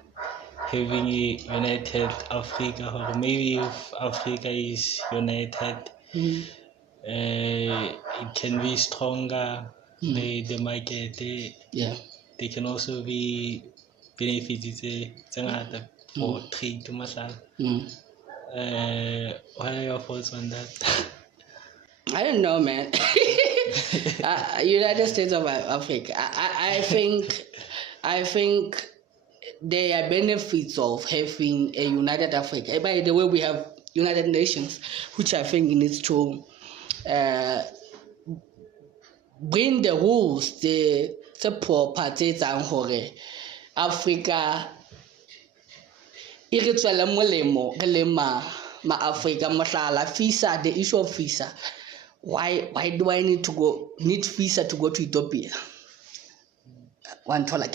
having a united Africa, or maybe if Africa is united, it can be stronger. The market, they can also be benefits for trade to Masal. What are your thoughts on that? I don't know, man. United States of Africa. I think there are benefits of having a united Africa. By the way, we have United Nations, which I think needs to bring the rules, the properties and hore Africa. Iritswela molemo le ma Africa mohlala visa, the issue of visa. Why do I need visa to go to Ethiopia? One dollar.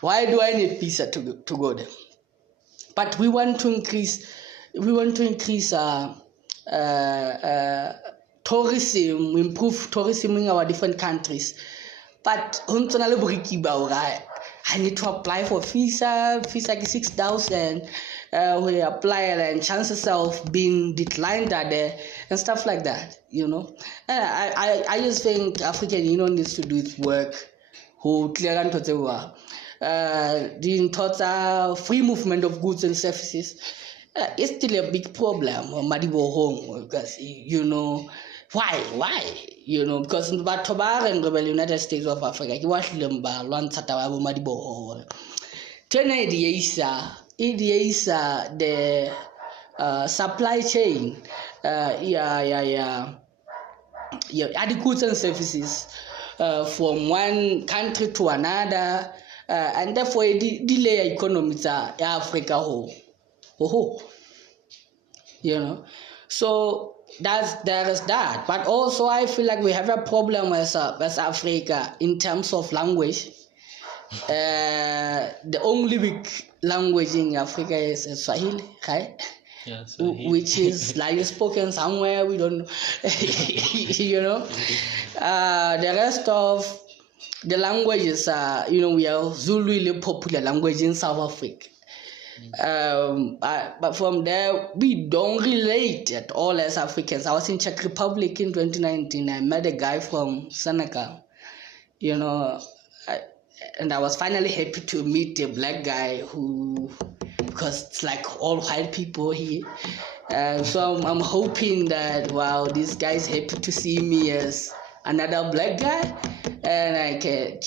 Why do I need visa to go there? But we want to increase tourism, improve tourism in our different countries. But I need to apply for visa is 6,000. We apply and chances of being declined are there and stuff like that, you know. I just think African Union needs to do its work. Who clear and the total free movement of goods and services is still a big problem. Madibo home because you know why you know because in Batobar and the United States of Africa you watch them by one Satawa Madibo home. The supply chain the goods and services from one country to another, and therefore delay economies are Africa whole. So there is that. But also I feel like we have a problem as Africa in terms of language. The only big language in Africa is Swahili, right? Yeah, Swahili. Which is like spoken somewhere, we don't know. The rest of the languages are, we are Zulu, popular language in South Africa. But from there, we don't relate at all as Africans. I was in Czech Republic in 2019. I met a guy from Senegal, and I was finally happy to meet a black guy because it's like all white people here. So I'm hoping that, wow, this guy is happy to see me as another black guy, and I can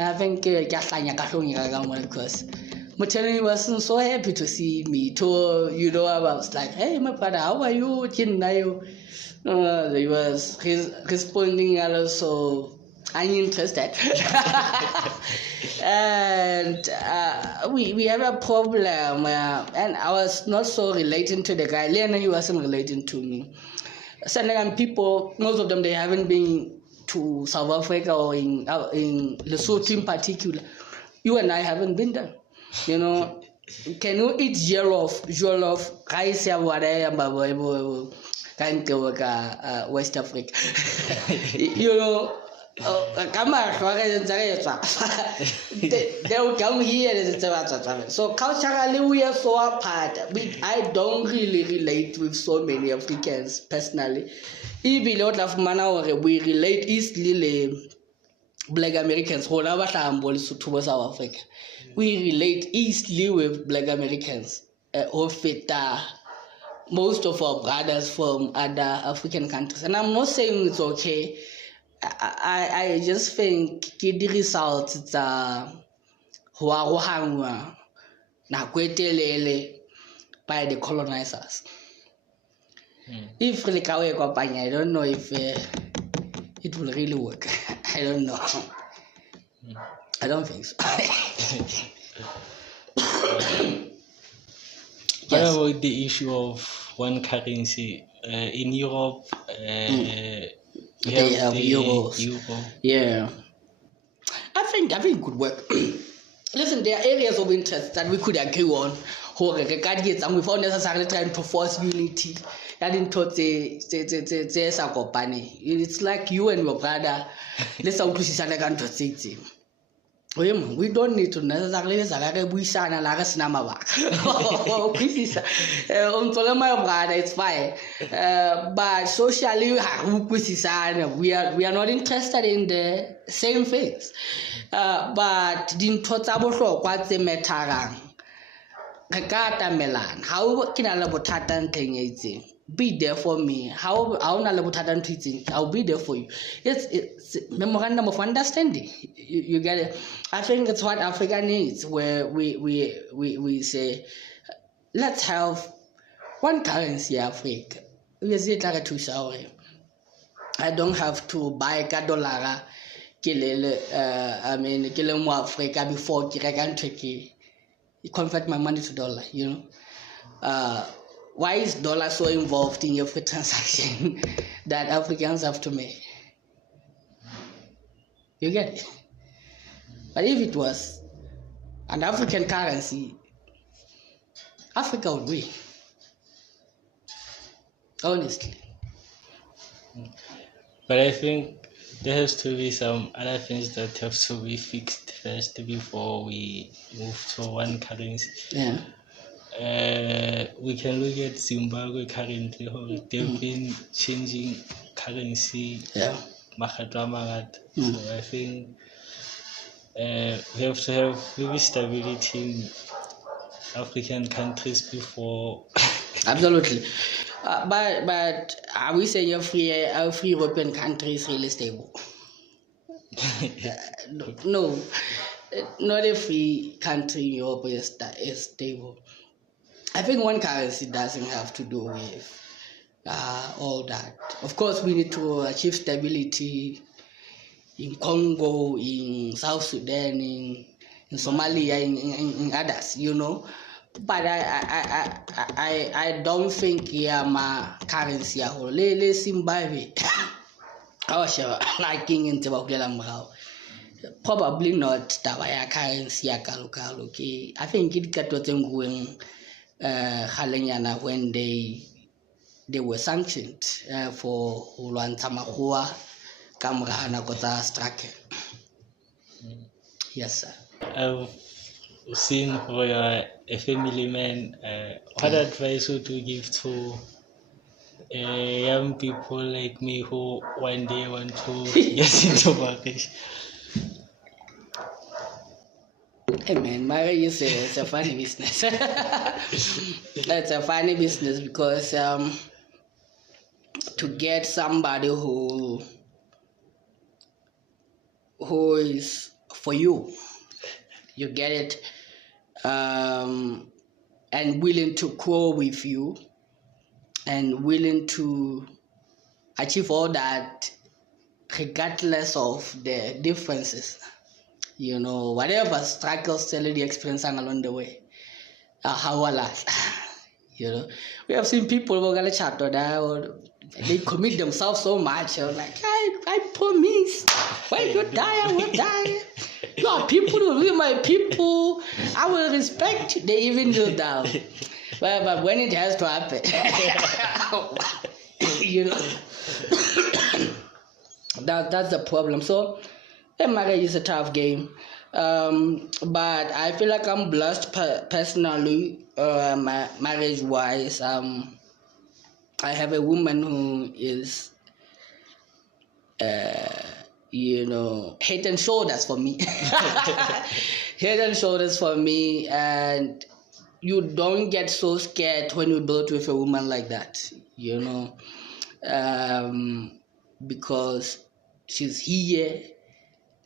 I think because Mutani wasn't so happy to see me. I was like, hey, my brother, how are you? He was responding also uninterested. And we have a problem. And I was not so relating to the guy. Lena, he wasn't relating to me. Senegal people, most of them, they haven't been to South Africa or in Lesotho in particular. You and I haven't been there. Can you eat jollof, rice, West Africa? They will come here. So culturally we are so apart. I don't really relate with so many Africans personally. We relate easily Black Americans. South Africa. We relate easily with Black Americans. Most of our brothers from other African countries. And I'm not saying it's okay. I just think the results it's by the colonizers. If I don't know if it will really work. I don't know. I don't think so. What about the issue of one currency? In Europe, they have euros. Euro. Yeah. I think it could work. Listen, there are areas of interest that we could agree on. And without necessarily trying to force unity. It's like you and your brother. We don't need to necessarily it's fine. But socially we are not interested in the same things. But what's the matter? How can I be there for me? I'll be there for you. It's memorandum of understanding. You get it? I think that's what Africa needs, where we say, let's have one currency Africa. I don't have to buy a dollar Africa before I can convert my money to dollar, Why is dollar so involved in every transaction that Africans have to make? You get it? But if it was an African currency, Africa would win. Honestly. But I think there has to be some other things that have to be fixed first before we move to one currency. Yeah. We can look at Zimbabwe currently. They've been changing currency. Yeah. So I think we have to have maybe stability in African countries before. Absolutely. But are we saying every European country is really stable? No, not every country in Europe is stable. I think one currency doesn't have to do with all that. Of course, we need to achieve stability in Congo, in South Sudan, in Somalia, in others, But I don't think my currency le Zimbabwe. Probably not taba currency ya kalokalo. Okay, I think it got to when when they were sanctioned for Ulwantamahua Kamrana Kota Strake. Yes, sir. I've seen for a family man. What advice would you give to young people like me who one day want to get into marriage? Hey man, marriage is a funny business. That's a funny business because to get somebody who is for you, you get it, and willing to grow with you, and willing to achieve all that, regardless of the differences. Whatever struggles, the experience along the way. How last. We have seen people who are chat or they commit themselves so much. Like, I promise. When you die, I will die. You are people who will be my people. I will respect you. They even do that. But when it has to happen, that's the problem. So, marriage is a tough game. But I feel like I'm blessed personally, marriage-wise. I have a woman who is, head and shoulders for me. Head and shoulders for me, and you don't get so scared when you build with a woman like that, because she's here.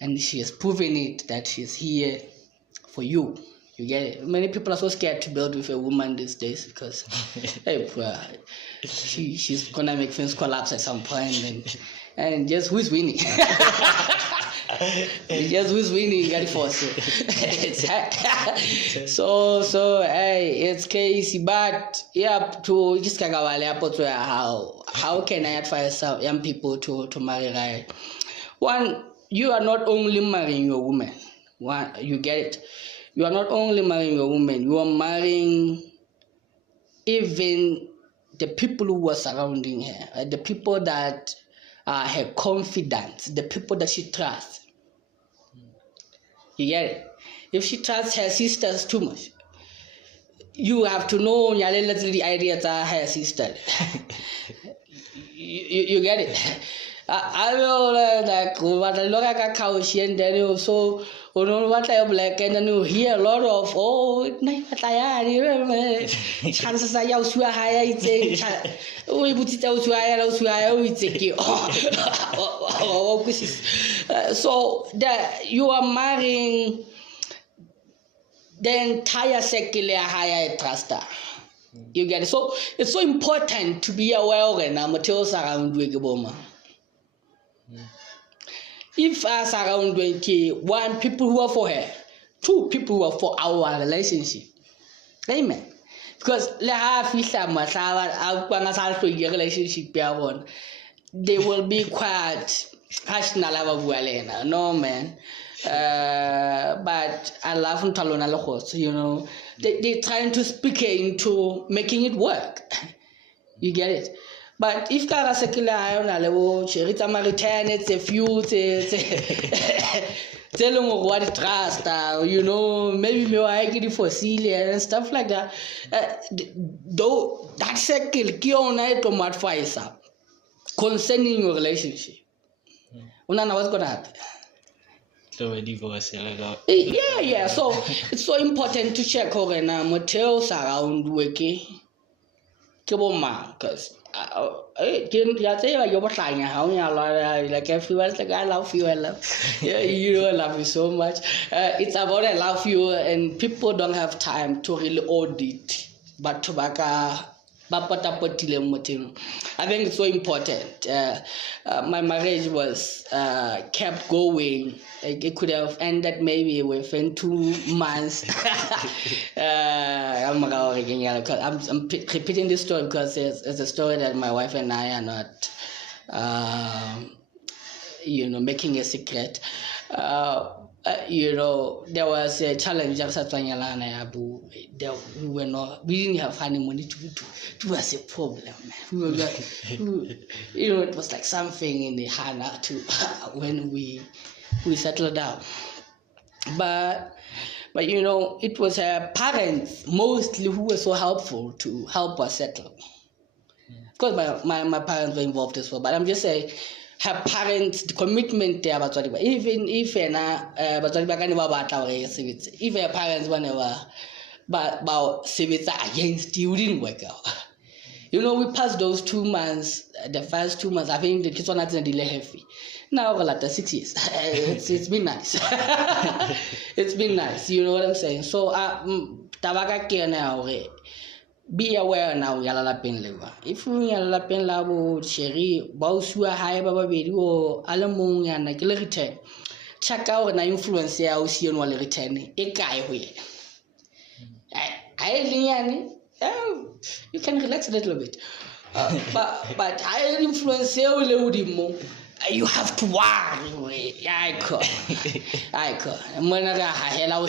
And she has proven it that she's here for you. You get it? Many people are so scared to build with a woman these days because she's gonna make things collapse at some point, and just who's winning? Just who's winning? Got force. So hey, it's crazy, but to just how can I advise young people to marry right? One. You are not only marrying your woman. You get it? You are not only marrying your woman. You are marrying even the people who were surrounding her, the people that are her confidants, the people that she trusts. You get it? If she trusts her sisters too much, you have to know the ideas are her sister. You get it? I will like what I look at couch and then you so what I black and then you hear a lot of chances are you swear high we put it out so that you are marrying the entire secular higher truster. You get it? So it's so important to be aware and materials around Wigaboma. If us around 21 people who are for her, 2 people who are for our relationship. Amen. Because relationship they will be quite no man. But I love Talona, they're trying to speak into making it work. You get it? But if Kara Secular Iron Cherita Maritain, it's a few tell them what trust, maybe I get it for Celia and stuff like that. Though that circle, Kiona to advice concerning your relationship. Unana, what's gonna happen? So a divorce, yeah. So it's so important to check her materials around Wiki. Because like everyone's like, I love you, I love you so much. It's about I love you, and people don't have time to really audit, but to back I think it's so important. My marriage was kept going. It could have ended maybe within 2 months. I'm repeating this story because it's a story that my wife and I are not, making a secret. There was a challenge. We didn't have any money to was a problem. It was like something in the hand when we settled down. But it was her parents mostly who were so helpful to help us settle. Of course, my parents were involved as well. But I'm just saying, her parents, the commitment there, even if if her parents whenever about against you, didn't work out. We passed those 2 months, the first 2 months. I think the kids were not delay heavy. Now we're like 6 years. It's been nice. It's been nice. You know what I'm saying? So tabaka kia now. Be aware now, yala pen lewa. If you yala pen labo, sherry, bausua high baba video, alamung and a killer return. Check out na influence ya usi on wale return. Ekai we. You can relax a little bit. But I influence you. You have to worry. I call. Hello,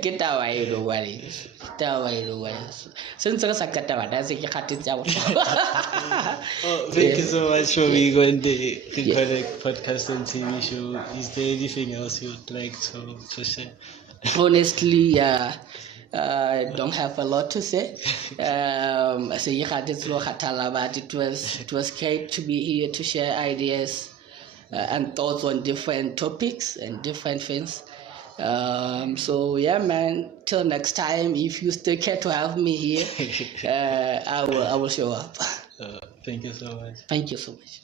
get away, don't worry. Since there's a that's a cat. Thank you so much for being on the Reconnect Podcast and TV Show. Is there anything else you'd like to share? Honestly, I don't have a lot to say. But it was great to be here to share ideas and thoughts on different topics and different things. So yeah, man. Till next time, if you still care to have me here, I will show up. Thank you so much. Thank you so much.